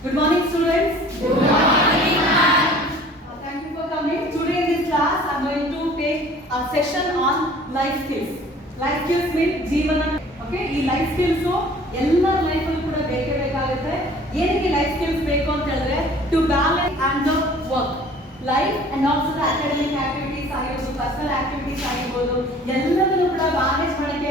Good morning, students. Good morning, ma'am. Thank you for coming. Today in this class, I am going to take a session on life skills. Life skills means ಜೀವನ. Okay, ಈ life skills ಎಲ್ಲರ life ಅಲ್ಲಿ ಕೂಡ ಬೇಕಾಗುತ್ತೆ. ಏನಕ್ಕೆ life skills ಬೇಕು ಅಂತ ಹೇಳಿದ್ರೆ to balance and the work. Life and also the academic activities ಆಗಿರ್ಬೋದು, personal activities ಆಗಿರ್ಬೋದು, ಎಲ್ಲದನ್ನು ಕೂಡ balance ಮಾಡಕ್ಕೆ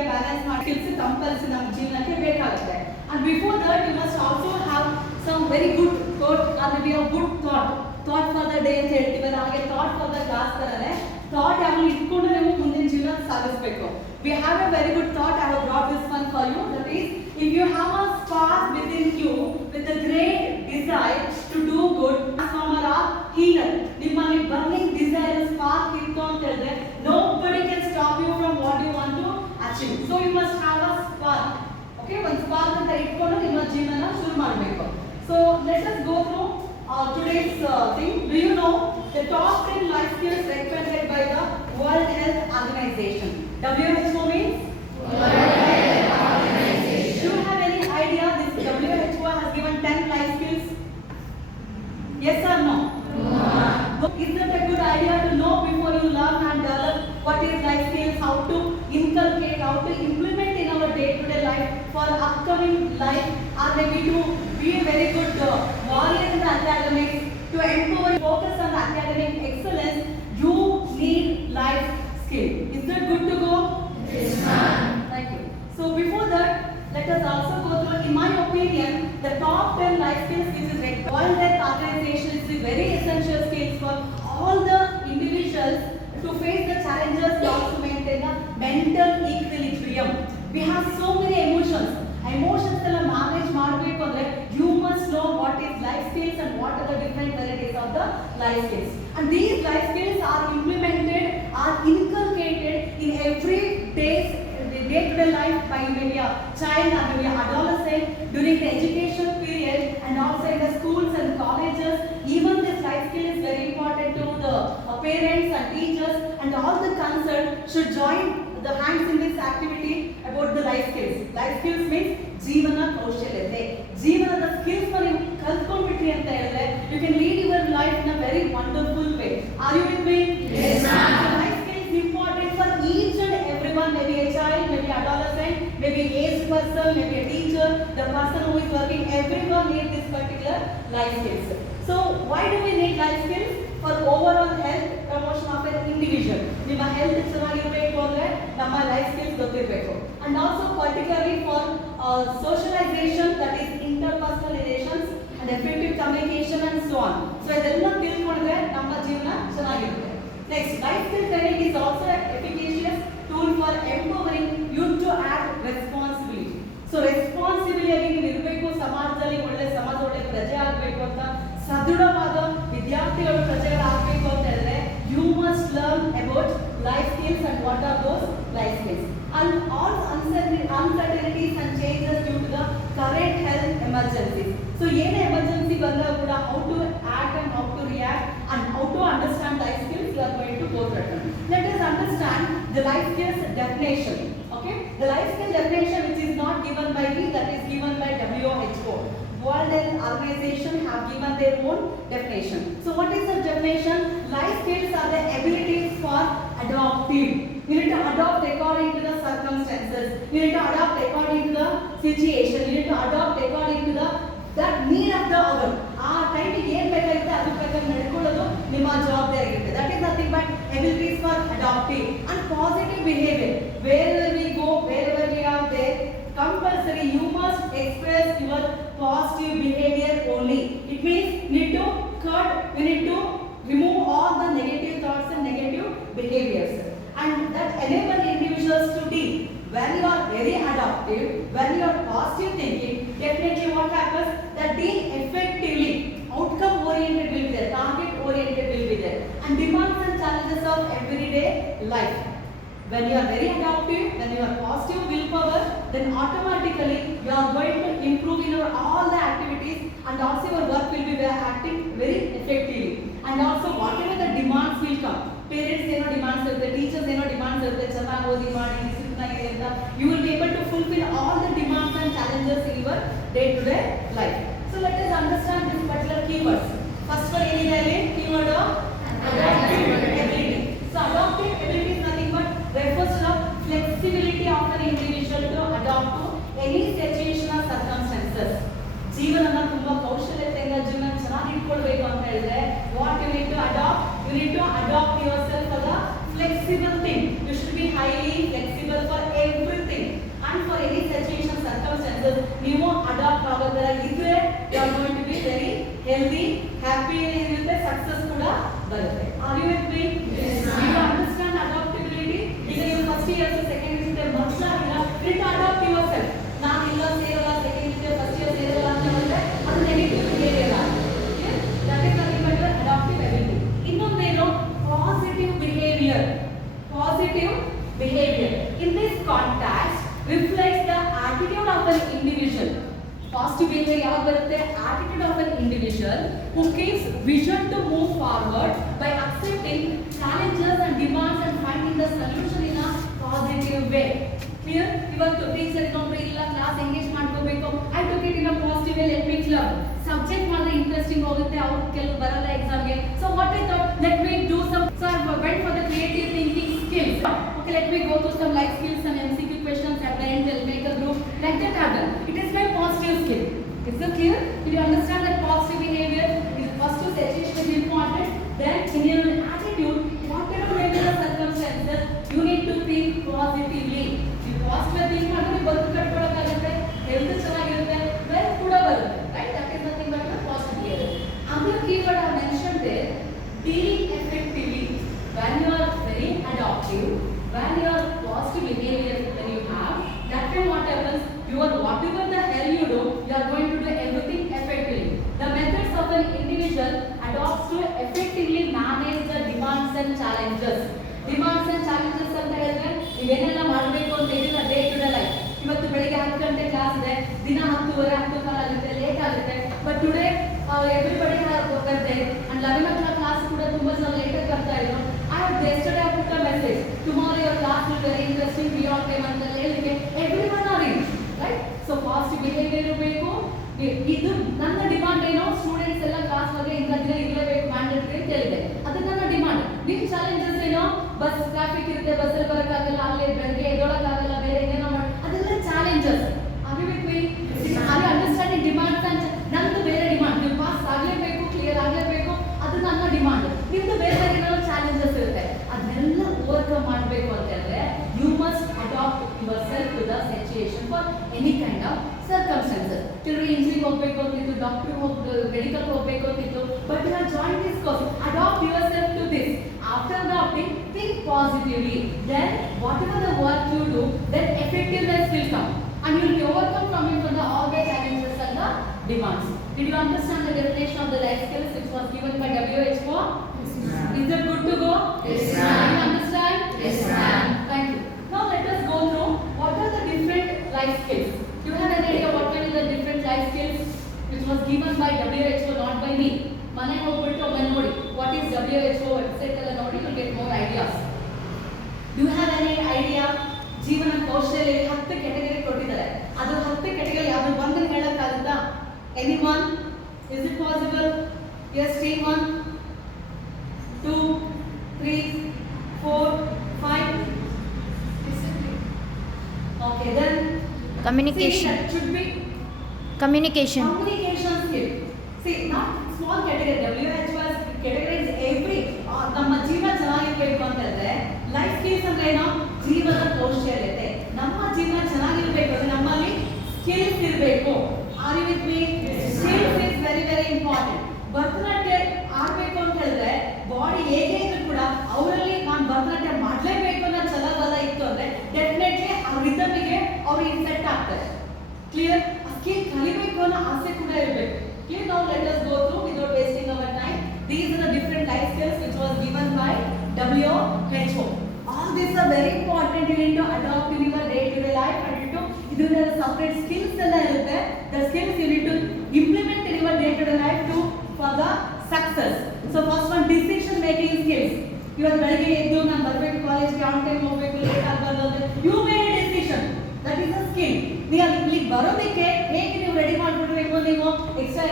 skills ಕಂಪಲ್ಸರಿ ನಮ್ಮ ಜೀವನಕ್ಕೆ ಬೇಕಾಗುತ್ತೆ. And before that, you must also have some very good thought or maybe a good thought for the day ಅಂತ ಹೇಳ್ತೀವಿ. ಹಾಗೆ thought for the class ತರನೇ thought ಯಾವಾಗಲೂ ಇಟ್ಕೊಂಡು ನೀವು ಮುಂದಿನ ಜೀವನ ಸಾಗಿಸಬೇಕು. We have a very good thought. I have brought this one for you. That is, if you have a spark within you with a great desire to do good, transformer or healer, ನಿಮ್ಮಲ್ಲಿ burning desire spark ಇತ್ತು ಅಂತ ಹೇಳಿದ್ರೆ nobody can stop you from what you want to achieve. So you must have a spark. Okay, ಒಂದು spark ಅಂತ ಇಟ್ಕೊಂಡು ನಿಮ್ಮ ಜೀವನ ಶುರು ಮಾಡಬೇಕು. So let us go through today's thing. Do you know the top 10 life skills recommended by the World Health Organization? WHO means World Health Organization. Do you have any idea this WHO has given 10 life skills? Yes or no? No. Is that a good idea to know before you learn and develop what is life skills, how to inculcate, how to implement in our day-to-day life for upcoming life, or maybe to be a very good warrior in the academics, to empower, focus on academic excellence, you need life skill. Is that good to go? Yes, ma'am. Thank you. So before that, let us also go through, in my opinion, the top 10 life skills which is World Health Organization is the very essential skills for all the individuals to face the challenges and also maintain a mental equilibrium. We have so many emotions. Emotions ಎಲ್ಲ manage ಮಾಡಬೇಕು ಅಂದ್ರೆ you must know what is life skills and what are the different varieties of the life skills. And these life skills are implemented, are inculcated in every day-to-day life by maybe a child or maybe an adolescent during the education period and also in the schools and colleges. Even this life skill is very important to the parents and teachers, and all the concerned should join the hands in this activity about the life skills. Life skills means ಜೀವನ ಕೌಶಲ್ಯತೆ. ಜೀವನದ skills ನೀವು ಕಲ್ತ್ಕೊಂಡ್ಬಿಟ್ರಿ ಅಂತ ಹೇಳಿದ್ರೆ you can lead your life in a very wonderful way. Are you with me? Yes, ma'am. So life skill is important for each and everyone, maybe a child, maybe adolescent, maybe aged person, maybe a teacher, the person who is working, everyone needs this particular life skills. So why do we need life skills? For overall health promotion of an individual. ನಿಮ್ಮ health ಚೆನ್ನಾಗಿರಬೇಕು ಅಂದ್ರೆ ನಮ್ಮ life skills ಗೊತ್ತಿರಬೇಕು. And also particularly for socialization, that is interpersonal relations and effective communication and so on. So ಇದೆಲ್ಲ ತಿಳ್ಕೊಂಡ್ರೆ ನಮ್ಮ ಜೀವನ ಚೆನ್ನಾಗಿರುತ್ತೆ. Next, life skill training is also an efficacious tool for empowering youth to act responsibly. So responsibility ಆಗಿ ನೀವು ಇರಬೇಕು, ಸಮಾಜದಲ್ಲಿ ಒಳ್ಳೆ ಪ್ರಜೆ ಆಗಬೇಕು ಅಂತ, ಸದೃಢವಾದ ವಿದ್ಯಾರ್ಥಿಗಳು ಪ್ರಜೆಗಳಾಗಬೇಕು ಅಂತ ಹೇಳಿದ್ರೆ you must learn about life skills and what are those life skills. And all uncertainties and changes due to the current health emergencies. So ಏನೇ emergency ಬಂದಾಗ ಕೂಡ how to act and how to react and how to understand life skills you are going to go through. Let us understand the life skills definition. Okay, the life skill definition which is not given by me, that is given by WHO. World Health Organization have given their own definition. So what is the definition? Life skills are the abilities for adaptive. You need to adopt according to the circumstances. You need to adopt according to the situation. You need to adopt according to the need of the hour. ಆ ಟೈಮಿಗೆ ಏನು ಬೇಕಾಗುತ್ತೆ ಅದ್ರ ಪ್ರಕಾರ ನಡ್ಕೊಳ್ಳೋದು ನಿಮ್ಮ ಜವಾಬ್ದಾರಿ ಇರುತ್ತೆ. That is nothing but abilities for adaptive and positive behavior. Wherever we go, wherever we are there, compulsory you must express your positive behavior only. It means need to need to remove all the negative thoughts and negative behaviors, and that enable individuals to deal. When you are very adaptive, when you are positive thinking, definitely what happens, that deal effectively. Outcome oriented will be there, target oriented will be there, and demands and challenges of everyday life. When you are very adaptive, when you are positive willpower, then automatically you are going to improve in your all the activities, and also your work will be acting very effectively. And also whatever the demands will come, parents ಏನೋ demands ಇರುತ್ತೆ, teachers ಏನೋ demands ಇರುತ್ತೆ, ಚೆನ್ನಾಗಿ ಓದಿ ಮಾಡಿ discipline ಆಗಿದೆ ಅಂತ, you will be able to fulfill all the demands and challenges in your day to day life. So So let us understand this particular keywords. First one any keyword of adaptive ability. So adaptive ability is nothing but refers to the flexibility of an individual to adapt to any situation or circumstances. ಜೀವನನ ತುಂಬಾ ಕೌಶಲ್ಯತೆಯಿಂದ ಜೀವನ ಚೆನ್ನಾಗಿ ಇಟ್ಕೊಳ್ಬೇಕು ಅಂತ ಹೇಳಿದ್ರೆ what you need to adapt yourself for the flexible thing. You should be highly flexible for everything and for any situation circumstances. ನೀವು adapt ಆಗೋದರ ಇದ್ರೆ you are going to be very healthy, happy ಇರುತ್ತೆ, success ಕೂಡ ಬರುತ್ತೆ. Are you with me? Yes. Do you understand adaptability? ಈಗ ನೀವು first year second year ಮಕ್ಕಳ ಇಲ್ಲ you to adapt yourself. ನಾನು ಇಲ್ಲ ಸೇರಲ್ಲ ಸೆಕೆಂಡ್ ಇಯರ್ ಫಸ್ಟ್ ಇಯರ್ ಸೇರಲ್ಲ ಅಂತ ಹೇಳಿದ್ರೆ ಅದು ನೆಗೆಟಿವ್ ಬಿಹೇವಿಯರ್ ಆಗುತ್ತೆ. That is nothing but adaptive ability. ಇನ್ನೊಂದೇನು positive behavior. Positive behavior in this context reflects the attitude of an individual. Positive behavior yav barutte attitude of an individual who keeps vision to move forward by accepting challenges and demands and finding the solution in a positive way. Clear? ಇವತ್ತು teacher ಇನ್ನೊಬ್ರು ಇಲ್ಲ class engage ಮಾಡ್ಕೋಬೇಕು, I took it in a positive way, let me club subject ಮಾಡಿದ್ರೆ interesting ಹೋಗುತ್ತೆ, ಅವ್ರು ಕೆಲವು ಬರಲ್ಲ ಎಕ್ಸಾಮ್ಗೆ. So what I thought, let me do some, so I went for the creative thinking skills. Okay, let me go through some life skills and MCQ questions at the end. I'll make a group like that happen. It is my positive skill. Is it clear? Did you understand that positive behavior is first to situation is important, then in your attitude, whatever may be the circumstances, you need to think positively. You positive think ಮಾಡಿದ್ರೆ ಬದುಕು ಕಟ್ಕೊಳ್ಳೋಕ್ಕಾಗುತ್ತೆ, health ಚೆನ್ನಾಗಿರುತ್ತೆ, wealth ಕೂಡ ಬರುತ್ತೆ, right? That is nothing but the positive behavior. Another keyword I mentioned there, dealing effectively. When you are very adaptive, when you are positive behavior when you have, that time what happens, you are whatever the hell you do, you are going to do everything effectively. The methods of an individual adopts to effectively manage the demands and challenges. Demands and challenges ಅಂತ ಹೇಳಿದ್ರೆ ನೀವೇನೆಲ್ಲ ಮಾಡಬೇಕು ಅಂತ ಹೇಳಿದ್ರೆ day to day life. ಇವತ್ತು ಬೆಳಿಗ್ಗೆ 10 ಗಂಟೆ class ಇದೆ, ದಿನ 10:30 10:15 ಆಗುತ್ತೆ, ಲೇಟ್ ಆಗುತ್ತೆ. But today everybody have birthday and 11 o'clock class ಕೂಡ ತುಂಬಾ ಜನ ಲೇಟ್ ಆಗಿ ಬರ್ತಾ ಇದ್ರು. Yesterday I put a message, tomorrow your class will be very interesting, be on time ಅಂತ ಹೇಳಿಕ್ಕೆ everyone are in, right? So positive behavior ಇರಬೇಕು. ಇದು ನನ್ನ ಡಿಮಾಂಡ್ ಏನೋ, ಸ್ಟೂಡೆಂಟ್ಸ್ ಎಲ್ಲ ಕ್ಲಾಸ್ ಬಗ್ಗೆ ಇಂಥ ದಿನ ಇರಲೇಬೇಕು ಮ್ಯಾಂಡೇಟರಿ ಅಂತ ಹೇಳಿದೆ, ಅದು ನನ್ನ ಡಿಮಾಂಡ್. ನಿಮ್ಮ ಚಾಲೆಂಜಸ್ ಏನೋ, ಬಸ್ ಟ್ರಾಫಿಕ್ ಇರುತ್ತೆ, ಬಸ್ಸಲ್ಲಿ ಬರೋಕ್ಕಾಗಲ್ಲ, ಅಲ್ಲಿ ಬೆಳಗ್ಗೆ ಎದ್ದೋಳಕ್ಕಾಗಲ್ಲ, ಬೇರೆ ಏನೇನೋ ಮಾಡಿ, ಅದೆಲ್ಲ challenges. Are you with me? Are you understanding demands and ನಂದು ಬೇರೆ ಡಿಮಾಂಡ್, ನೀವು ಪಾಸ್ ಆಗಲೇಬೇಕು, ಕ್ಲಿಯರ್ ಆಗಲೇಬೇಕು, ಅದು ನನ್ನ ಡಿಮಾಂಡ್. ನಿಮ್ದು ಬೇರೆ ಬೇರೆ ಏನೋ ಚಾಲೆಂಜಸ್ ಇರುತ್ತೆ, ಅದನ್ನೆಲ್ಲ ಓವರ್ಕಮ್ ಮಾಡಬೇಕು ಅಂತ ಹೇಳಿದ್ರೆ you must adapt yourself to the situation for any kind of circumstances. ಕೆಲವರು ಇಂಜಿನಿಯರಿಂಗ್ ಹೋಗ್ಬೇಕು ಅಂತಿತ್ತು, ಡಾಕ್ಟರ್ ಮೆಡಿಕಲ್ ಹೋಗ್ಬೇಕು ಅಂತಿತ್ತು, but you have join this course. Adapt yourself to this. After adapting, think positively. Then whatever the work you do, then effectiveness will come and you will overcome from the all the challenges and the demands. Did you understand the definition of the life skills which was given by WHO? Yes, ma'am. Is it good to go? Yes, ma'am. Do you understand? Yes, ma'am. Thank you. Now let us go through what are the different life skills. Do you have any idea what are the different life skills which was given by WHO, not by me? ಮನೆಗೆ ಹೋಗ್ಬಿಟ್ಟು ಒಮ್ಮೆ ನೋಡಿ what is WHO website ಎಲ್ಲ ನೋಡಿ, you get more ideas. Do you have any idea? ಜೀವನ ಕೌಶಲ್ಯ 10 category ಕೊಟ್ಟಿದ್ದಾರೆ. ಅದು 10 ಕ್ಯಾಟಗರಿ ಯಾವುದು ಒಂದನ್ನು ಹೇಳಕ್ಕಾಗುತ್ತಾ? Anyone? Is it possible? Yes, take 1 2 3 4 5. Okay, then communication. See, should be communication skill. See, not small category. WHO has categorized every ನಮ್ಮ ಜೀವನ ಚೆನ್ನಾಗಿರ್ಬೇಕು ಅಂತ ಹೇಳಿದ್ರೆ ಲೈಫ್ ಸ್ಕಿಲ್ಸ್ ಅಂದ್ರೆ ಏನೋ, ಜೀವನದ ಕೌಶಲ್ಯತೆ. ನಮ್ಮ ಜೀವನ ಚೆನ್ನಾಗಿರ್ಬೇಕು ಅಂದ್ರೆ ನಮ್ಮಲ್ಲಿ ಸ್ಕಿಲ್ಸ್ ಇರಬೇಕು. Are you with me? Skills is very very important. Bharatanatyam ಆಡ್ಬೇಕು ಅಂತ ಹೇಳಿದ್ರೆ ಬಾಡಿ ಹೇಗೆ ಇದ್ರು ಕೂಡ ಅವರಲ್ಲಿ ನಾನು ಭರತನಾಟ್ಯ ಮಾಡಲೇಬೇಕು ಅನ್ನೋ ಛಲಬಲ ಇತ್ತು ಅಂದ್ರೆ ಡೆಫಿನೆಟ್ಲಿ ಆ ರಿದಮಿಗೆ ಅವ್ರಿಗೆ ಸೆಟ್ ಆಗ್ತಾರೆ. ಕ್ಲಿಯರ್? ಸ್ಕಿಲ್ ಕಲಿಬೇಕು ಅನ್ನೋ ಆಸೆ ಕೂಡ ಇರಬೇಕು. Clear? Now let us go through without wasting our time. These are the different life skills which was given by WHO. All these are very important. You need to adopt in your day-to-day life and you need to separate skills ಎಲ್ಲ ಇರುತ್ತೆ. The skills you need to implement in your day-to-day life to for the success. So first one, decision making skills. ಇವತ್ತು ಬೆಳಗ್ಗೆ ಎದ್ದು ನಾನು ಬರಬೇಕು ಕಾಲೇಜ್ಗೆ, on time ಹೋಗಬೇಕು, late ಆಗಬಾರ್ದು ಅಂದ್ರೆ you made a decision. That is a skill. ನೀವು ಇಲ್ಲಿಗೆ ಬರೋದಕ್ಕೆ ಹೇಗೆ ನೀವು ರೆಡಿ ಮಾಡ್ಕೊಡ್ಬೇಕು, ನೀವು ಎಕ್ಸ್ಟ್ರಾ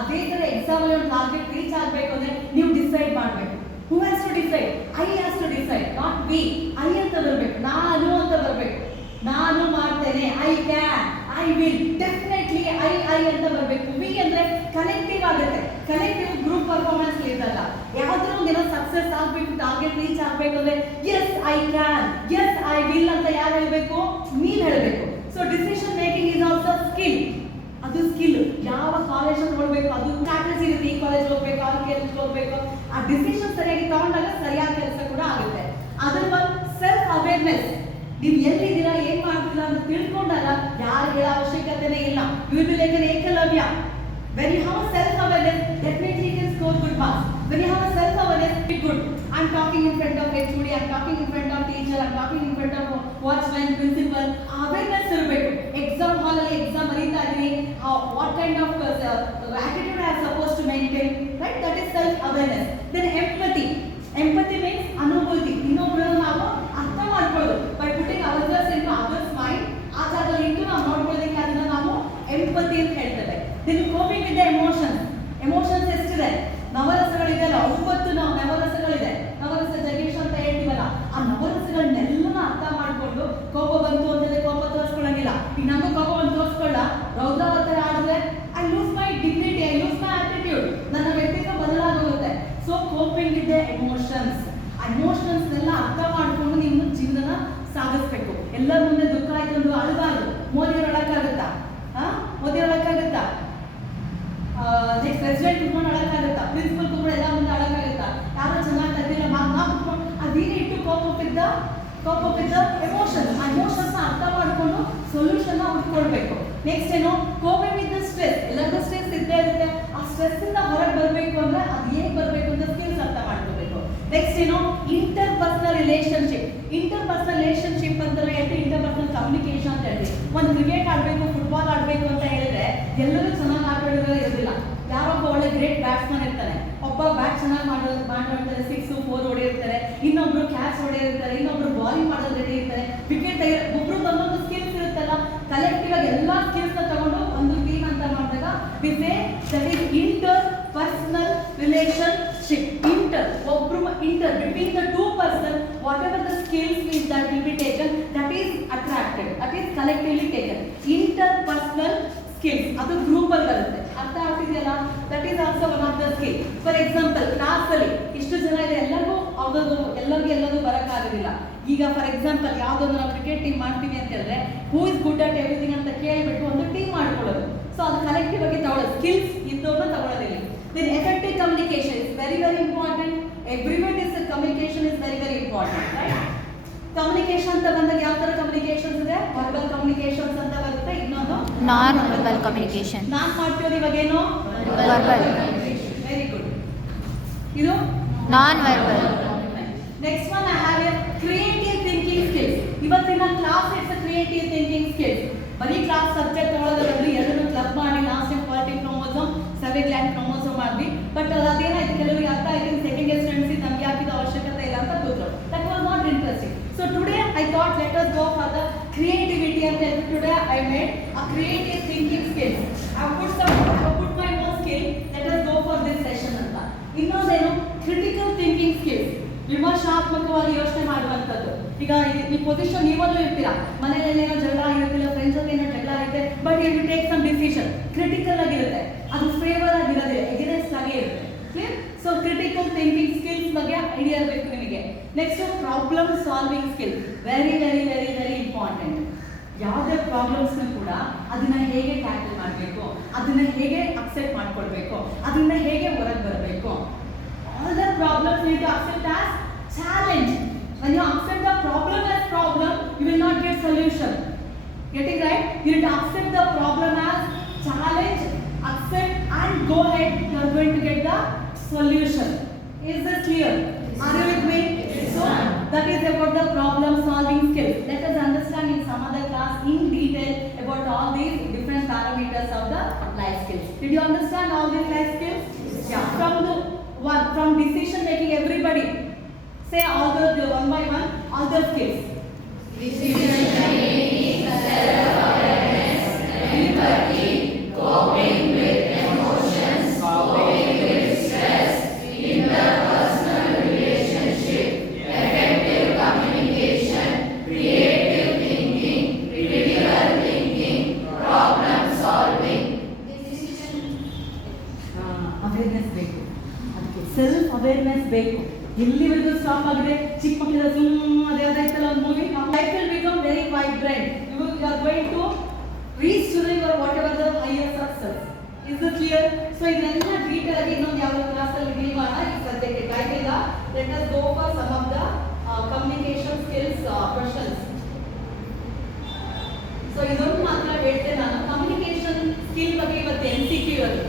ಅದೇ ತರ ಎಕ್ಸಾಮ್ ಅಲ್ಲಿ ಒಂದು ಟಾರ್ಗೆಟ್ ರೀಚ್ ಆಗಬೇಕು ಅಂದ್ರೆ ನೀವು ಡಿಸೈಡ್ ಮಾಡಬೇಕು. Who has to decide? I has to decide, not we. I ಅಂತ ಬರಬೇಕು, ನಾನು ಅಂತ ಬರಬೇಕು. ನಾನು ಮಾಡ್ತೇನೆ, I can, I will, definitely I ಅಂತ ಬರಬೇಕು. ವಿ ಅಂದ್ರೆ ಕಲೆಕ್ಟಿವ್ ಆಗುತ್ತೆ. ಕಲೆಕ್ಟಿವ್ ಗ್ರೂಪ್ ಪರ್ಫಾರ್ಮೆನ್ಸ್ ಇರಲ್ಲ. ಯಾವ್ದಾದ್ರು ಒಂದಿನ ಸಕ್ಸಸ್ ಆಗಬೇಕು, ಟಾರ್ಗೆಟ್ ರೀಚ್ ಆಗಬೇಕು ಅಂದ್ರೆ yes I can, yes I will ಅಂತ ಯಾರು ಹೇಳಬೇಕು? ನೀವು ಹೇಳಬೇಕು. So decision making is also skill. ಅದು ಸ್ಕಿಲ್. ಯಾವ ಕಾಲೇಜ್ ಹೋಗ್ಬೇಕು, ಅದು ಸ್ಟ್ರಾಟಜಿ ಇರುತ್ತೆ. ಈ ಕಾಲೇಜ್ ಹೋಗ್ಬೇಕು, ಆ ಕಾಲೇಜ್ ಹೋಗ್ಬೇಕು. ಆ ಡಿಸಿಷನ್ ಸರಿಯಾಗಿ ತಗೊಂಡಾಗ ಸರಿಯಾದ ಕೆಲಸ ಕೂಡ ಆಗುತ್ತೆ. ಅದರ ಒಂದು ಸೆಲ್ಫ್ ಅವೇರ್ನೆಸ್. ನೀವು ಎಲ್ಲಿದ್ದೀರಾ, ಏನ್ ಮಾಡ್ತೀರಾ ಅಂತ ತಿಳ್ಕೊಂಡಾಗ ಯಾರು ಹೇಳೋ ಅವಶ್ಯಕತೆನೇ ಇಲ್ಲ. You will be like an Ekalavya. When you have a self-awareness, definitely you can score good marks. When you have a self-awareness, be good. I'm talking in front of HOD, I'm talking in front of teacher, I'm talking in front of watchman, principal. Awareness ಇರಬೇಕು. Exam hall ಅಲ್ಲಿ exam ಬರೀತಾ ಇದೀನಿ, what kind of attitude I am supposed to maintain, right? That is self-awareness. Then empathy. Empathy means ಅನುಭೂತಿ. ಇನ್ನೊಬ್ಬರನ್ನು ನಾವು ಅರ್ಥ ಮಾಡ್ಕೊಳ್ಳೋದು. By putting ourselves into others' mind, ಆ ಜಾಗದಲ್ಲಿ ಇಟ್ಟು ನಾವು ನೋಡ್ಕೊಳ್ಳೋದಕ್ಕೆ ಅದನ್ನ ನಾವು ಎಂಪತಿ ಅಂತ ಹೇಳ್ತೇವೆ. Then coping with the emotions. Emotions ಎಷ್ಟಿದೆ? ನವರಸಗಳಿದೆಯಲ್ಲ, 9 ನವರಸಗಳಿದೆ. ನವರಸ ಜಗೇಶ್ ಅಂತ ಹೇಳ್ತೀವಲ್ಲ, ಆ ನವರಸಗಳನ್ನೆಲ್ಲ ಅರ್ಥ ಮಾಡ್ಕೊಂಡು ಕೋಪ ಬಂತು ಅಂತಂದ್ರೆ ಕೋಪ ತೋರಿಸ್ಕೊಳ್ಳಂಗಿಲ್ಲ. ಈಗ ನಮಗೂ ಕೋಪ ಬಂದು ತೋರಿಸ್ಕೊಳ್ಳ, ರೌದ್ರಾವತಾರ ಆಡಿದ್ರೆ I lose my dignity, I lose my attitude, ನನ್ನ ವ್ಯಕ್ತಿತ್ವ ಬದಲಾಗೋಗುತ್ತೆ. So coping with the emotions. ಎಮೋಷನ್ಸ್ನೆಲ್ಲ ಅರ್ಥ ಮಾಡ್ಕೊಂಡು ನೀವು ಜೀವನ ಸಾಗಿಸ್ಬೇಕು. ಎಲ್ಲರ ಮುಂದೆ ದುಃಖ ಆಯ್ತು ಅಳಬಾರ್ದು. ಮೋದಿಯವ್ರು ಅಳಕ್ಕಾಗುತ್ತಾ? ಮೋದಿ ಅಳಕ್ಕಾಗುತ್ತಾ? ನೆಕ್ಸ್ಟ್ ಪ್ರೆಸಿಡೆಂಟ್ ಕುತ್ಕೊಂಡು ಅಳಕ್ಕಾಗುತ್ತಾ? ಪ್ರಿನ್ಸಿಪಲ್ ಕುತ್ಕೊಂಡು ಎಲ್ಲ ಮುಂದೆ ಅಳಕ್ಕಾಗುತ್ತಾ? ಯಾರು ಚೆನ್ನಾಗಿ ತಗ್ದಿಲ್ಲ ನಾ ಕುತ್ಕೊಂಡು ಅದೇನೇ ಇಟ್ಟು ಕೋಪಿದ್ದ ಎಮೋಷನ್ಸ್. ಆ ಎಮೋಷನ್ಸ್ ಅರ್ಥ ಮಾಡ್ಕೊಂಡು ಸೊಲ್ಯೂಷನ್ ಹುಡ್ಕೊಳ್ಬೇಕು. ನೆಕ್ಸ್ಟ್ ಏನು? Coping with the stress. ಎಲ್ಲರಿಗೂ ಸ್ಟ್ರೆಸ್ ಇದ್ದೇ ಇರುತ್ತೆ. ಆ ಸ್ಟ್ರೆಸ್ ಇಂದ ಹೊರಗೆ ಬರಬೇಕು ಅಂದ್ರೆ ಅದು ಹೇಗೆ ಬರಬೇಕು ಅಂತ ಸ್ಕಿಲ್ಸ್ ಅರ್ಥ ಮಾಡ್ಕೋಬೇಕು. ನೆಕ್ಸ್ಟ್ ಏನು? Inter personal relationship. Inter personal relationship ಅಂತ ಹೇಳ್ತೀವಿ, ಇಂಟರ್ ಪರ್ಸನಲ್ ಕಮ್ಯುನಿಕೇಶನ್ ಅಂತ ಹೇಳ್ತೀವಿ. ಒಂದು ಕ್ರಿಕೆಟ್ ಆಡಬೇಕು, ಫುಟ್ಬಾಲ್ ಆಡಬೇಕು ಅಂತ ಹೇಳಿದ್ರೆ ಎಲ್ಲರೂ ಚೆನ್ನಾಗಿ ಆಡೋದಿರೋ ಇರೋದಿಲ್ಲ. ಯಾರೊಬ್ಬ ಒಳ್ಳೆ ಗ್ರೇಟ್ ಬ್ಯಾಟ್ಸ್ಮನ್ ಇರ್ತಾನೆ, ಒಬ್ಬ ಬ್ಯಾಟ್ ಚೆನ್ನಾಗಿ ಮಾಡಿರ್ತಾರೆ, 6, 4 ಹೊಡೆಯಿರ್ತಾರೆ, ಇನ್ನೊಬ್ರು ಕ್ಯಾಚ್ ಹೊಡೆಯಿರ್ತಾರೆ, ಇನ್ನೊಬ್ರು ಬಾಲಿಂಗ್ ಮಾಡೋದು ರೆಡಿ ಇರ್ತಾರೆ, ವಿಕೆಟ್ ತೆಗೆದ ಒಬ್ರು ಒಂದೊಂದು ಸ್ಕಿಲ್ಸ್ ಇರುತ್ತಲ್ಲ. ಕಲೆಕ್ಟಿವ್ ಆಗಿ ಎಲ್ಲಾ ಸ್ಕಿಲ್ಸ್ ತಗೊಂಡು ಒಂದು ಟೀಮ್ ಅಂತ ಮಾಡಿದಾಗ we say that is inter personal relationship. Inter between the two person, whatever the skills is that will be taken, that is attracted, that is collectively taken. Interpersonal skills ಅದು group ಅಲ್ಲಿ ಬರುತ್ತೆ. ಅರ್ಥ ಆಗ್ತಿದೆಯಲ್ಲ? That is also one of the skill. For example, class ಅಲ್ಲಿ ಇಷ್ಟು ಜನ ಇದೆ, ಎಲ್ಲರಿಗೂ ಎಲ್ಲರಿಗೂ ಬರಕ್ಕಾಗೋದಿಲ್ಲ. ಈಗ ಫಾರ್ ಎಕ್ಸಾಂಪಲ್ ಯಾವ್ದೊಂದು ನಾವು ಕ್ರಿಕೆಟ್ ಟೀಮ್ ಮಾಡ್ತೀವಿ ಅಂತ ಹೇಳಿದ್ರೆ who is good at everything ಅಂತ ಕೇಳಿಬಿಟ್ಟು ಒಂದು ಟೀಮ್ ಮಾಡ್ಕೊಳ್ಳೋದು. ಸೊ ಅದು ಕಲೆಕ್ಟಿವ್ ಆಗಿ ತಗೊಳ್ಳೋದು. ಸ್ಕಿಲ್ಸ್ ಇದ್ದವ್ರನ್ನ ತಗೊಳ್ಳೋದಿಲ್ಲ. Then effective communication is very important. Everyone is communication is very important, right? Communication ಅಂತ ಬಂದಾಗ ಯಾವ ತರ ಕಮ್ಯುನಿಕೇಶನ್ಸ್ ಇದೆ? ವರ್ಬಲ್ ಕಮ್ಯುನಿಕೇಶನ್ಸ್ ಅಂತ ಬರುತ್ತೆ, ಇನ್ನೊಂದು ನಾನ್ ವರ್ಬಲ್ ಕಮ್ಯುನಿಕೇಶನ್. ನಾನ್ ಮಾಡ್ತೀವಿ ಇವಾಗ ಏನು? ವರ್ಬಲ್. Very good. ಇದು non verbal. Next one I have a creative thinking skills. ಇವತ್ತಿನ class it's creative thinking skills. ಬರೀ ಕ್ಲಾಸ್ ಸಬ್ಜೆಕ್ಟ್ ತಗೊಳ್ಳೋದ್ರಲ್ಲಿ ಎರಡನ್ನೂ ಕ್ಲಬ್ ಮಾಡಿ last time quality chromosome, 7 gland chromosome ಮಾಡಿದ್ವಿ. ಬಟ್ ಅದೇನಾಯ್ತು, ಕೆಲವರಿಗೆ ಅರ್ಥ ಆಯ್ತು, ಸೆಕೆಂಡ್ ಇಯರ್ ಸ್ಟೂಡೆಂಟ್ಸ್ ನಮ್ಗೆ ಯಾಕಿದ ಅವಶ್ಯಕತೆ ಇಲ್ಲ ಅಂತ ಕೂತ್ರು. That was not interesting. So today I thought let us go for the creativity ಅಂತ ಹೇಳಿ today I made a creative thinking skills. I put my own skill. Let us go for this session ಅಂತ. ಇನ್ನೊಂದೇನು? Critical thinking skills. ವಿಮರ್ಶಾತ್ಮಕವಾಗಿ ಯೋಚನೆ ಮಾಡುವಂಥದ್ದು. ಈಗ ಈ position ನೀವಲ್ಲೂ ಇರ್ತೀರಾ, ಮನೆಯಲ್ಲಿ ಏನೋ ಜಗಳ ಆಗಿರುತ್ತಿಲ್ಲ, ಫ್ರೆಂಡ್ಸ್ ಜೊತೆ ಏನೋ ಜಗಳ ಆಗುತ್ತೆ, but you will take some decision. Critical ಆಗಿರುತ್ತೆ, ಅದು ಫೇವರ್ ಆಗಿರೋದಿಲ್ಲ, ಎಗೇನೆಸ್ಟ್ ಆಗೇ ಇರುತ್ತೆ. Clear? So critical thinking skills ಬಗ್ಗೆ ಐಡಿಯಾ ಇರಬೇಕು ನಿಮಗೆ. Next problem solving skill. Very important. ಯಾವುದೇ ಪ್ರಾಬ್ಲಮ್ಸ್ನ ಕೂಡ ಅದನ್ನ ಹೇಗೆ ಟ್ಯಾಕಲ್ ಮಾಡಬೇಕು, ಅದನ್ನ ಹೇಗೆ ಅಕ್ಸೆಪ್ಟ್ ಮಾಡ್ಕೊಳ್ಬೇಕು, ಅದನ್ನ ಹೇಗೆ ಹೊರಗೆ ಬರಬೇಕು. All the problems need to accept as challenge. When you accept the problem as problem, you will not get solution. Getting right? You need to accept the problem as challenge, accept and go ahead. You are going to get the solution. Is this clear? Are you with me? So that is about the problem solving skills. Let us understand in some other class in detail about all these different parameters of the life skills. Did you understand all these life skills? Yeah. From decision making, everybody say all the one by one all the skills. Decision making, self-awareness, empathy, coping with emotions, awareness ಬೇಕು. ಎಲ್ಲಿವರೆಗೂ stop ಆಗಿದೆ, ಚಿಕ್ಕ ಮಕ್ಕಳಿಂದ ಅದೇ ಅದಾಯ್ತಲ್ಲ ಒಂದು movie. Life will become very vibrant. You are going to reach to your whatever the higher success. Is it clear? So ಇದೆಲ್ಲ detail ಆಗಿ ಇನ್ನೊಂದು ಯಾವ ಕ್ಲಾಸ್ ಅಲ್ಲಿ ಡೀಲ್ ಮಾಡೋಣ. ಈ ಸದ್ಯಕ್ಕೆ ಟೈಮ್ ಇಲ್ಲ. Let us go for some of the communication skills questions. So ಇದೊಂದು ಮಾತ್ರ ಹೇಳ್ತೇನೆ ನಾನು. ಕಮ್ಯುನಿಕೇಶನ್ ಸ್ಕಿಲ್ ಬಗ್ಗೆ ಇವತ್ತು MCQ ಇರುತ್ತೆ.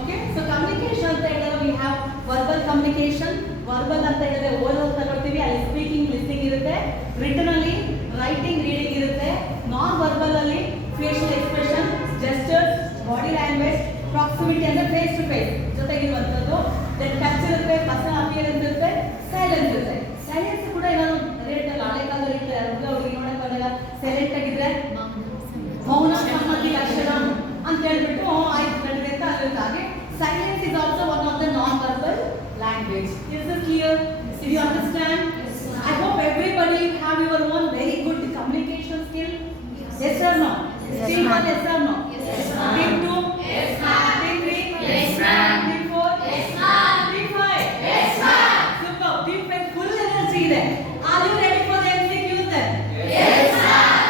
ಓಕೆ, ಸೊ ಕಮ್ಯುನಿಕೇಶನ್ ಅಂತ ಹೇಳಿದ್ರೆ we have verbal communication. verbal ಅಂತ ಹೇಳಿದ್ರೆ ಓರಲ್ ತಗೊಳ್ತೀವಿ, ಅಲ್ಲಿ ಸ್ಪೀಕಿಂಗ್ ಲಿಸ್ನಿಂಗ್ ಇರುತ್ತೆ, ರಿಟನ್ ಅಲ್ಲಿ ರೈಟಿಂಗ್ ರೀಡಿಂಗ್ ಇರುತ್ತೆ, ನಾನ್ ವರ್ಬಲ್ ಅಲ್ಲಿ facial expression, gestures, body language, proximity ಅಂದ್ರೆ ಫೇಸ್ ಟು ಫೇಸ್ ಜೊತೆಗಿರುವಂಥದ್ದು, ದೆನ್ ಟಚ್ ಇರುತ್ತೆ, ಪರ್ಸನಲ್ ಅಪಿಯರೆನ್ಸ್ ಇರುತ್ತೆ, ಸೈಲೆನ್ಸ್ ಇರುತ್ತೆ. ಸೈಲೆನ್ಸ್ ಕೂಡ ಏನಾದ್ರು ರೇಟ್ ಅಲ್ಲಿ ಹಳೆ ಕಾಲದಲ್ಲಿ ಇರುತ್ತೆ, ಹುಡುಗಿ ನೋಡಕ್ ಬಂದಾಗ ಸೈಲೆಂಟ್ ಆಗಿದ್ರೆ ಮೌನ ಸಮ್ಮತಿ ಅಕ್ಷರ ಅಂತ ಹೇಳ್ಬಿಟ್ಟು ಆಯ್ತು ನಡುವೆ ಅಂತ ಅಲ್ಲಿರುತ್ತೆ. ಹಾಗೆ silence is also one of the non verbal language. Is it clear? Do you understand? Yes, I hope everybody have your own very good communication skill. Yes or no? Still one yes or no? Yes ma'am. Team 2? Yes ma'am. Team 3? Yes ma'am. Team 4? Yes ma'am. Team 5? Yes ma'am. Super. Team 5 full energy ಇದೆ. Are you ready for the MCQ then? Yes ma'am.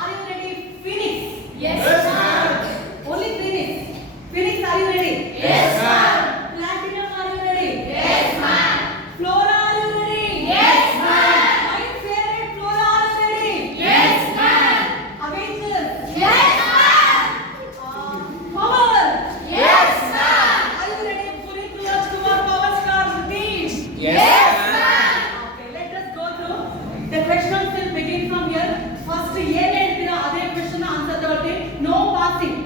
Are you ready? Phoenix? Yes ma'am. Only Phoenix. Phoenix, are you ready? Yes ma'am. Platinum, are you ready? Yes ma'am. Flora, are you ready? Yes ma'am. My favorite Flora, are you ready? Yes ma'am. Avengers? Yes ma'am. Power? Yes ma'am. Are you ready? Punit Rajkumar, Power Star routine? Yes ma'am. Okay, let us go through. The questions will begin from here. First, ಏನು ಹೇಳ್ತೀರಾ ಅದೇ question answer ತಗೊಳ್ಳಿ. No passing.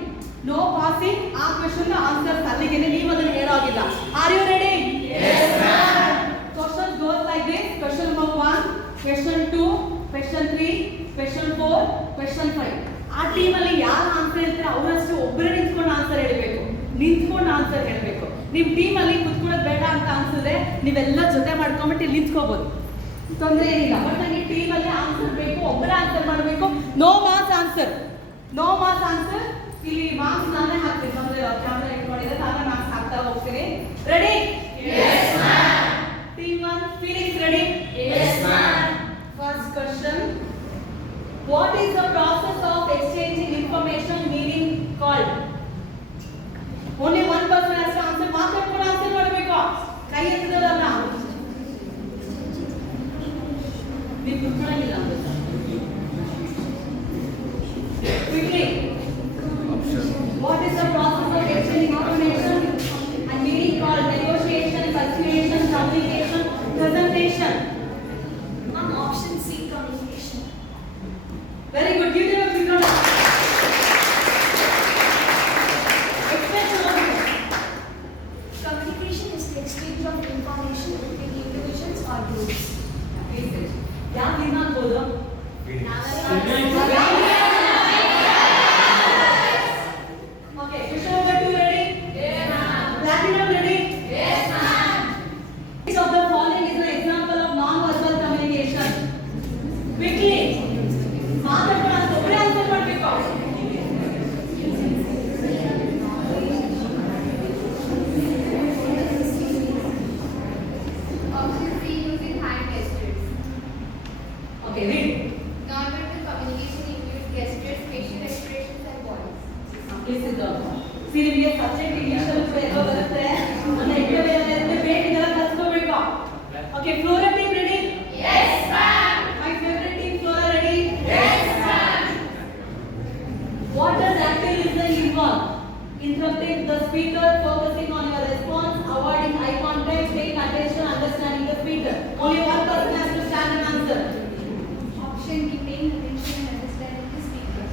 No passing. ಆ question answer ಅಲ್ಲಿಗೆನೆ ನೀವು ಅದನ್ನು ಹೇಳೋಗಿಲ್ಲ. Are you ready? Yes ma'am. Question goes like this. Question number 1, question 2, question 3, question 4, question 5. ಆ team ಅಲ್ಲಿ ಯಾರು ಆನ್ಸರ್ ಹೇಳ್ತಾರೆ ಅವರಷ್ಟು ಒಬ್ಬರೇ ನಿಂತ್ಕೊಂಡು ಆನ್ಸರ್ ಹೇಳಬೇಕು, ನಿಂತ್ಕೊಂಡು ಆನ್ಸರ್ ಹೇಳಬೇಕು. ನಿಮ್ಮ ಟೀಮ್ ಅಲ್ಲಿ ಕುತ್ಕೊಳ್ಳೋದು ಬೇಡ ಅಂತ ಅನ್ಸಿದ್ರೆ ನೀವೆಲ್ಲ ಜೊತೆ ಮಾಡ್ಕೊಂಡ್ಬಿಟ್ಟು ಇಲ್ಲಿ ನಿಂತ್ಕೋಬಹುದು, ತೊಂದರೆ ಏನಿಲ್ಲ. ಬಟ್ ನನಗೆ ಟೀಮ್ ಅಲ್ಲಿ ಆನ್ಸರ್ ಬೇಕು, ಒಬ್ಬರೇ ಆನ್ಸರ್ ಮಾಡಬೇಕು. No mass answer, no mass answer. ಇಲ್ಲಿ ಮಾರ್ಕ್ಸ್ ನಾನೇ ಹಾಕ್ತೀನಿ, ಅಂದ್ರೆ ಕ್ಯಾಮ್ರಾ ಇಟ್ಕೊಂಡಿದ್ರೆ ನಾನೇ ಮಾರ್ಕ್ಸ್ ಹಾಕ್ತಾ ಹೋಗ್ತೀನಿ. Ready? Yes ma'am. Team 1, Phoenix, ready? Yes ma'am. First question. What is the process of exchanging information meaning called? Only one person has to answer. ಮಾತಾಡ್ಕೊಂಡು answer ಮಾಡಬೇಕು, ಕೈ ಎತ್ತದಲ್ಲ. ನೀವು ಕುತ್ಕೊಳ್ಳಂಗಿಲ್ಲ. Quickly. What is the process of exchanging information and meaning called? Negotiation, persuasion, communication, presentation. Option C, communication. Very good. Give them a big round. Explain to us. Communication is the exchange of information between individuals or groups. Please sit. ಯಾರು win ಆಗ್ಬೋದು? Okay, question number 2 ready? Yes ma'am. Platinum ready? Yes ma'am. Which of the following is an example of non-verbal communication? Quickly. ಮಾತಾಡ್ಕೊಂಡು ಅಂತ ಒಬ್ಬರೇ answer ಮಾಡಬೇಕು. Option C, using hand gestures. Okay, read. Non-verbal communication includes gestures, facial expressions, and voice. Please sit down. See, ನಿಮಗೆ subject English ಅಲ್ಲಿ ಕೂಡ ಎಲ್ಲೋ ಬರುತ್ತೆ, ಅಂದ್ರೆ exam ಎಲ್ಲ ಇರುತ್ತೆ, ಬೇಗ ಇದೆಲ್ಲ ಕಲ್ತ್ಕೋಬೇಕು. Okay, Flora team ready? Yes ma'am. My favorite team, Flora, ready? Yes ma'am. What does active listening involve? Interrupting the speaker, focusing on your response, avoiding eye contact, paying attention, understanding the speaker. Only one person has to stand and answer. Option D, paying attention and understanding the speaker.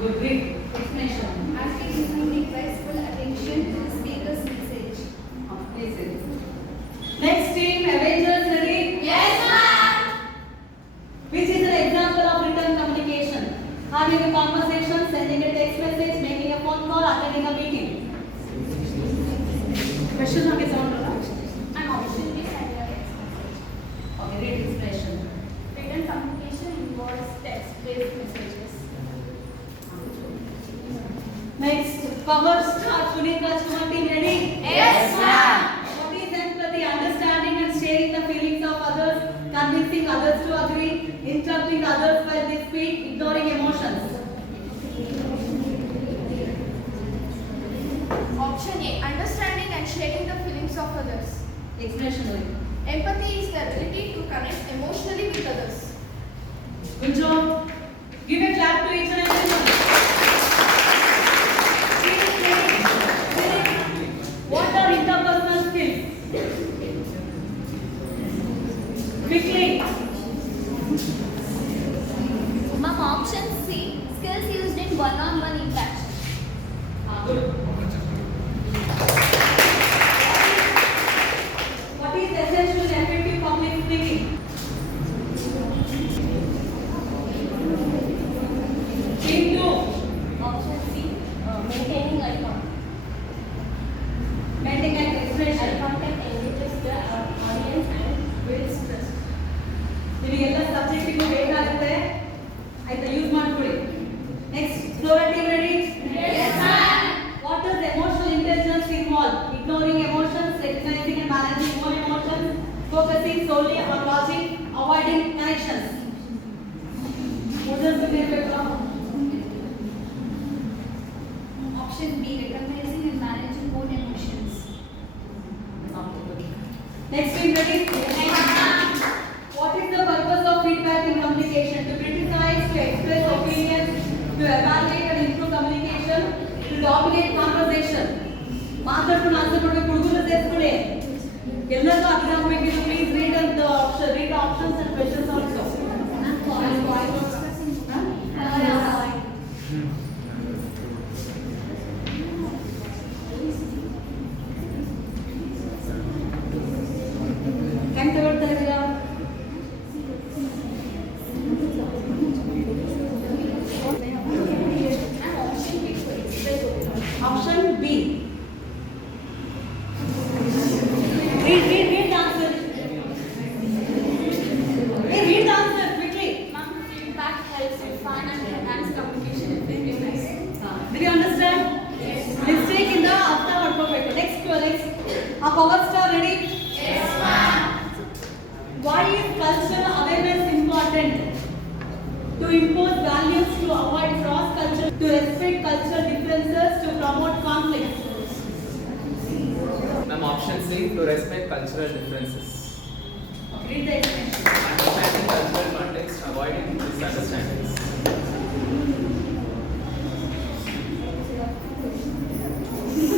Good, read. Explanation. Active listening requires full attention to the speaker's message. Please sit. Next team, Avengers, ready? Yes ma'am. Which is an example of written communication? Having a conversation, sending a text message, making a phone call, attending a meeting. Question on this one. And option B, sending a text message. Okay, read explanation. Written communication involves text-based messages. Next, power star Punit Rajkumar team ready? Yes, ma'am. What is empathy? Understanding interrupting others while they speak, ignoring emotions. Option A. Understanding and sharing the feelings of others. Explanation. Empathy is the ability to connect emotionally with others. Good job. Give a clap to each and everyone. What are interpersonal skills? Quickly. Ma'am, option C, skills used in one-on-one interaction. Good. What is essential in effective public speaking? Team 2. Option C, maintaining eye contact. Maintaining an Eye expression. contact engages the audience and builds trust. ನಿಮಗೆಲ್ಲ ಸಬ್ಜೆಕ್ಟಿಗೂ ಬೇಕಾಗುತ್ತೆ ಆಯ್ತಾ use ಮಾಡ್ಕೊಳ್ಳಿ next ಫ್ಲೋರೆಟಿವ್ ready what is emotional intelligence involve ignoring emotions recognizing and managing own emotions focusing solely on logic avoiding connections ಉಳಿದದ್ದು ಇರಬೇಕು Option B, recognizing and managing own emotions. next week ready what is the purpose of feedback in communication to criticize to express opinions to evaluate and improve communication to dominate conversation ಮಾತಾಡ್ಕೊಂಡು answer ಮಾಡಬೇಕು ಹುಡುಗರು ಸೇರಿಸ್ಕೊಳ್ಳಿ ಎಲ್ಲರಿಗೂ ಅರ್ಥ ಆಗಬೇಕಿತ್ತು please read the option read options and questions also time ತಗೊಳ್ತಾ ಇದ್ದೀರಾ option B read the answer hey read the answer quickly Ma'am, feedback helps with fun and enhance communication effectiveness. did you understand yes mistake in the ಅರ್ಥ ಮಾಡ್ಕೋಬೇಕು next a power star ready yes ma'am why is cultural awareness important to impose values to avoid cross culture to respect cultural differences to promote conflict Ma'am, option C, to respect cultural differences. read the explanation Understanding cultural context, avoiding misunderstandings.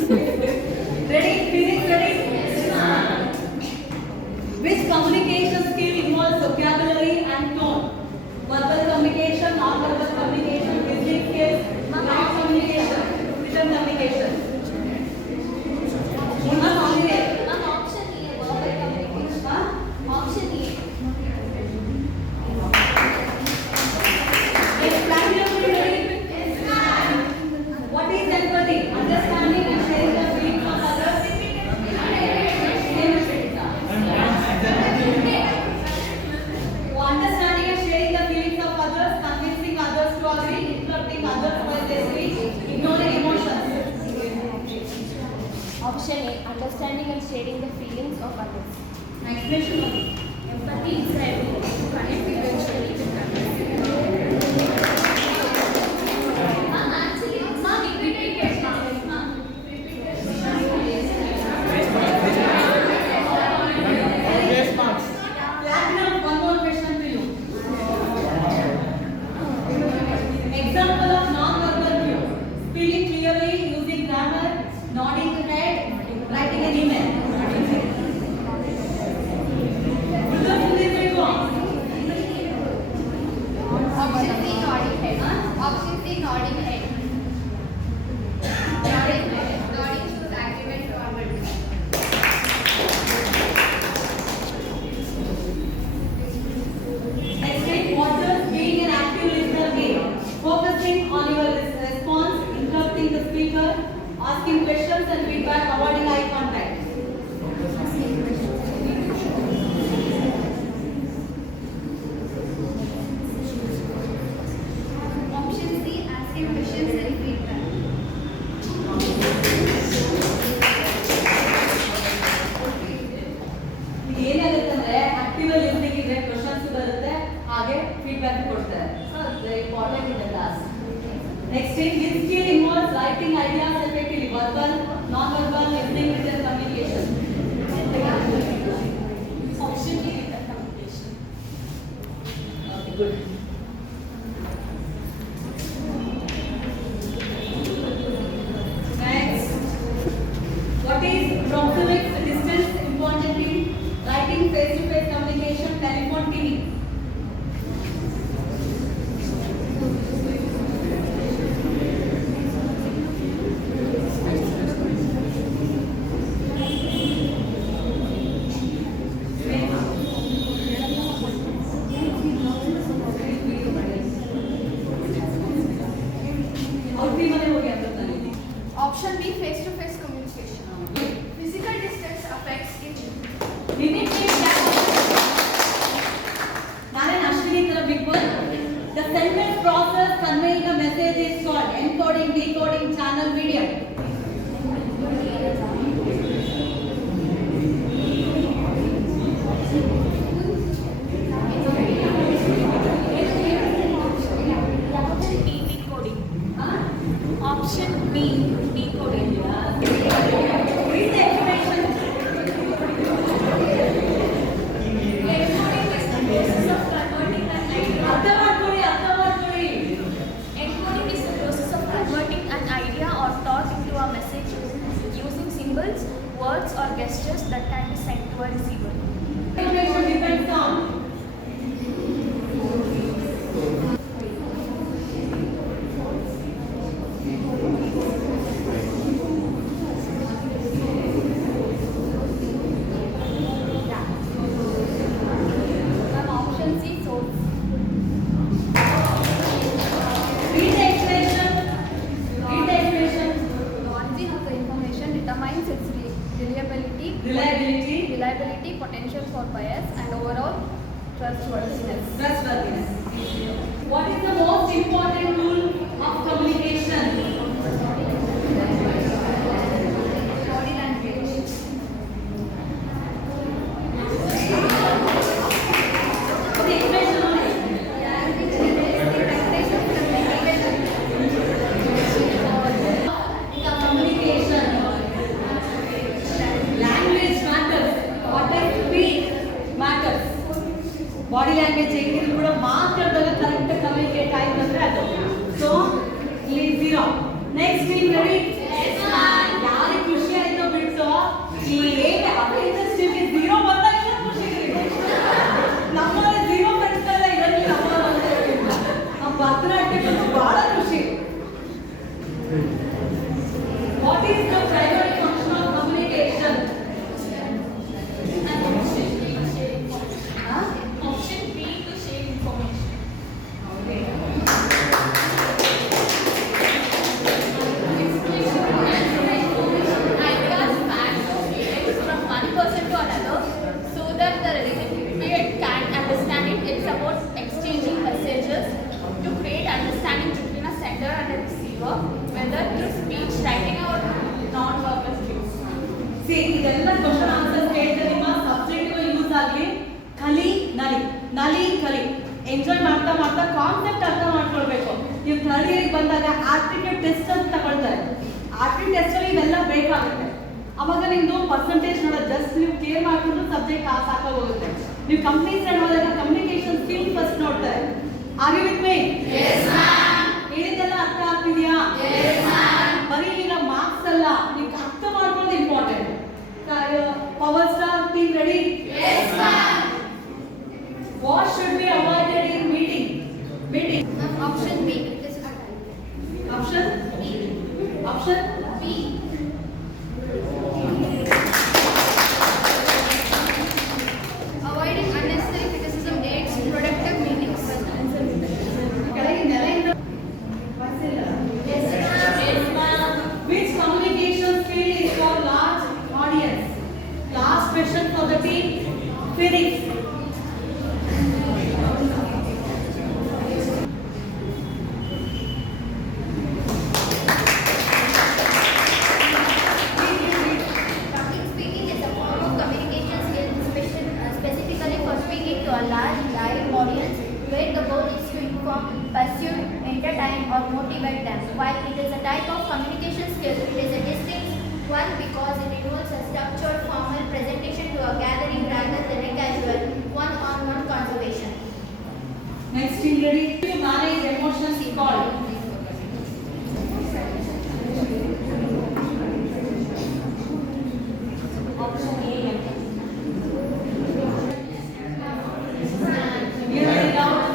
ready Phoenix ready which communication skill involves vocabulary and tone verbal communication non-verbal communication listening skills live communication written communication Ma'am, only Ma'am, option E, verbal communication. huh? Option E. Yes, plan carefully, ready? Yes, ma'am. What is empathy? Understanding and sharing the feelings of others. Understanding and sharing the feelings of others, convincing others to agree, interrupting others while they speak, ignoring emotions. Option A, understanding and sharing the feelings of others. Explanation. Empathy is the ability to connect eventually with others. Ma'am, actually, ma'am, repeat it, ma'am. Platinum, one more question to you. Example of non-verbal cue. Speaking clearly, using grammar, nodding head, writing an email. Good luck in this, everyone. Texting. This skill involves writing ideas effectively. Verbal, non-verbal, listening, written communication. Option B, written communication. Okay, good. Next, what is proxemics distance importantly? Writing, face-to-face communication, telephone, TV. और भी मैंने हो गया तो बताइए। Option B, face-to-face communication. Physical distance affects it. Naren Ashwini is a big one. The sentence process conveying a message is called encoding, decoding, channel, medium. Option B, decoding. Read the explanation. Encoding is the process of converting an idea. ಅರ್ಥ ಮಾಡ್ಕೊಳ್ಳಿ. Encoding is the process of converting an idea or thought into a message using symbols, words, or gestures that can be sent to a receiver. Explanation depends on Option C, source. read the explanation. Read the explanation. The origin of the information determines its reliability, Reliability, potential for bias, and overall trustworthiness. trustworthiness. What is the most important tool of communication? Body language. The explanation only. Communication. Language matters. What I speak matters. Body language ಹೆಂಗಿದ್ರು ಕೂಡ ಮಾತಾಡಿದಾಗ correct communicate ಆಯ್ತು ಅಂದ್ರೆ ಅದು. So ಇಲ್ಲಿ 0. Next team ready? ಯಾರಿಗೆ ಖುಷಿ ಆಯ್ತು ಬಿಟ್ಟು ಈ ಹೇಗೆ ಇಂಟ್ರೆಸ್ಟ್ 0 ಬಂದಾಗ ಖುಷಿ ಇರುತ್ತೆ. ನಮ್ಮಲ್ಲಿ 0 ಕಟ್ತಲ್ಲ ಇದರಲ್ಲಿ ನಮ್ಮ ಭರತನಾಟ್ಯಕ್ಕಂತೂ ಬಹಳ ಖುಷಿ. What is the primary function of communication? Huh? Option B, to share information. Okay. Ideas, facts, or feelings from one person to another so that the recipient can understand it. It's about exchanging messages to create understanding between a sender and a receiver, whether through speech, writing, or non-verbal cues. See, ಇದೆಲ್ಲ question answer ಕೇಳಿದ್ರೆ ನಿಮ್ಮ subject use ಆಗಲಿ. ಕಲಿ Nali Kali enjoy ಮಾಡ್ತಾ ಮಾಡ್ತಾ concept ಅರ್ಥ ಮಾಡ್ಕೊಳ್ಬೇಕು. ನೀವು ಥರ್ಡ್ ಇಯರ್ಗೆ ಬಂದಾಗ ಆಪ್ಟಿಟ್ಯೂಡ್ ಟೆಸ್ಟ್ ಅಂತ ತಗೊಳ್ತಾರೆ. ಆಪ್ಟಿಟ್ಯೂಡ್ ಟೆಸ್ಟ್ ಅಲ್ಲಿ ಇವೆಲ್ಲ ಬೇಕಾಗುತ್ತೆ. ಅವಾಗ ನಿಮ್ದು ಪರ್ಸೆಂಟೇಜ್ ನೋಡೋದು ಜಸ್ಟ್ ನೀವು ಕ್ಲಿಯರ್ ಮಾಡ್ಕೊಂಡು ಸಬ್ಜೆಕ್ಟ್ ಸಾಕಾಗೋಗುತ್ತೆ. ನೀವು ಕಂಪ್ನೀಸ್ ಹೋದಾಗ ಕಮ್ಯುನಿಕೇಶನ್ ಸ್ಕಿಲ್ ಫಸ್ಟ್ ನೋಡ್ತಾರೆ. Are you with me? ಹೇಳಿದ್ದೆಲ್ಲ ಅರ್ಥ ಆಗ್ತಿದೆಯಾ? ಬರೀ ಈಗ ಮಾರ್ಕ್ಸ್ ಅಲ್ಲ, ನೀವು ಅರ್ಥ ಮಾಡ್ಕೊಳ್ಳೋದು important. Power star team ready? What should be avoided in meeting? Option B, Option B. Avoiding unnecessary criticism aids productive meetings. ಕೆಳಗಿಂದೆಲ್ಲ Which communication skill is for large audience? Last question for the team. Phoenix. While it is a type of communication skill, it is a distinct one because it involves a structured, formal presentation to a gathering rather than a casual, one-on-one conversation. Next, team ready to manage emotions called. Option A. You ready now?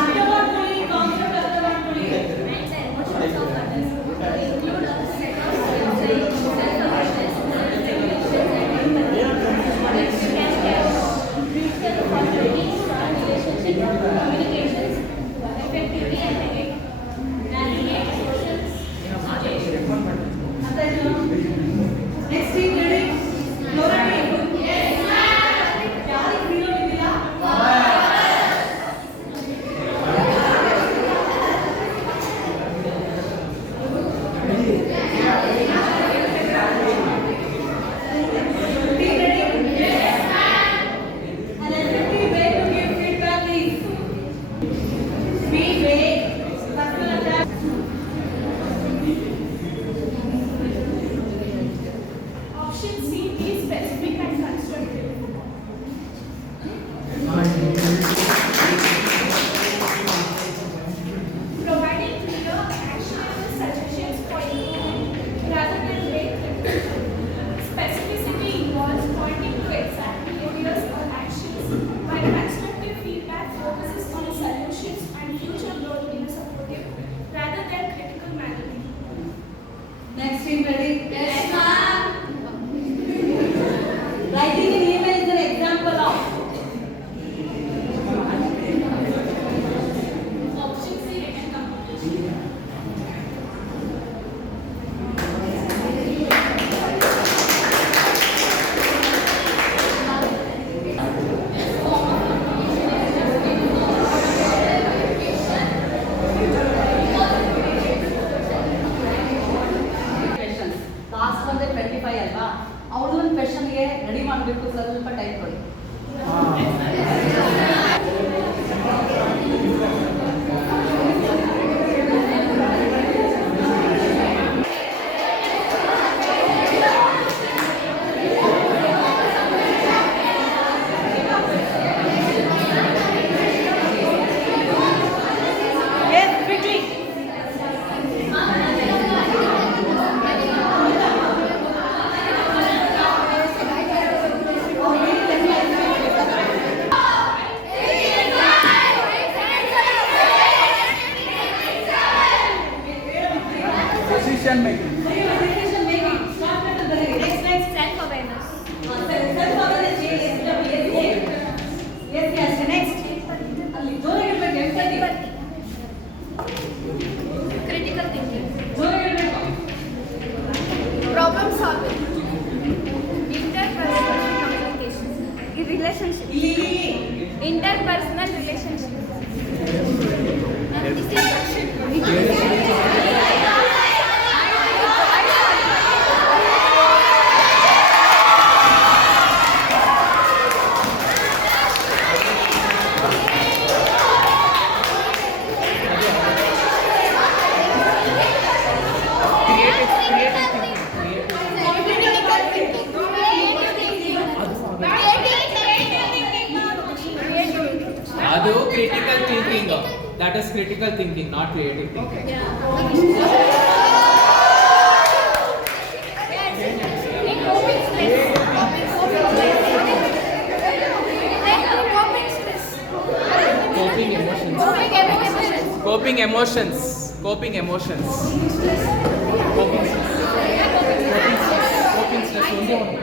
Arthavanthuli, concept Arthavanthuli. Next team ready? Laura team. Yes, ma'am. ಯಾರು hero ಇದಿಲ್ಲ? Team ready? Yes, ma'am. An effective way to give feedback is speed, way, personal attack. Option C, be specific and constructive. Providing clear, actionable suggestions for improvement rather than vague criticism. Specificity involves pointing to exact behaviors or actions, while constructive feedback focuses on solutions and future growth in a supportive rather than critical manner. Next team ready? Yes, ma'am. Writing an email is an example of. Option C, written communication. Questions. Last one 25 ಅಲ್ವಾ? ಅವ್ರದ್ದು ಒಂದು ಕ್ವೆಶನ್ಗೆ ready ಮಾಡಬೇಕು, ಸ್ವಲ್ಪ time ಕೊಡಿ. Yes, quickly. Decision making. Decision making. Start with the very next. Self-awareness. Self-awareness. Yes. Next. ಅಲ್ಲಿ ಜೋರಾಗಿ ಹೇಳ್ಬೇಕು, empathy. Critical thinking. ಜೋರಾಗಿ ಹೇಳ್ಬೇಕು. Problem solving. Interpersonal communication. Relationship. ಇಲ್ಲಿ Interpersonal relationship. ಅದು critical thinking. That is critical thinking, not creative thinking. Coping emotions. Coping emotions. Coping emotions. Coping stress. Coping stress. Only one.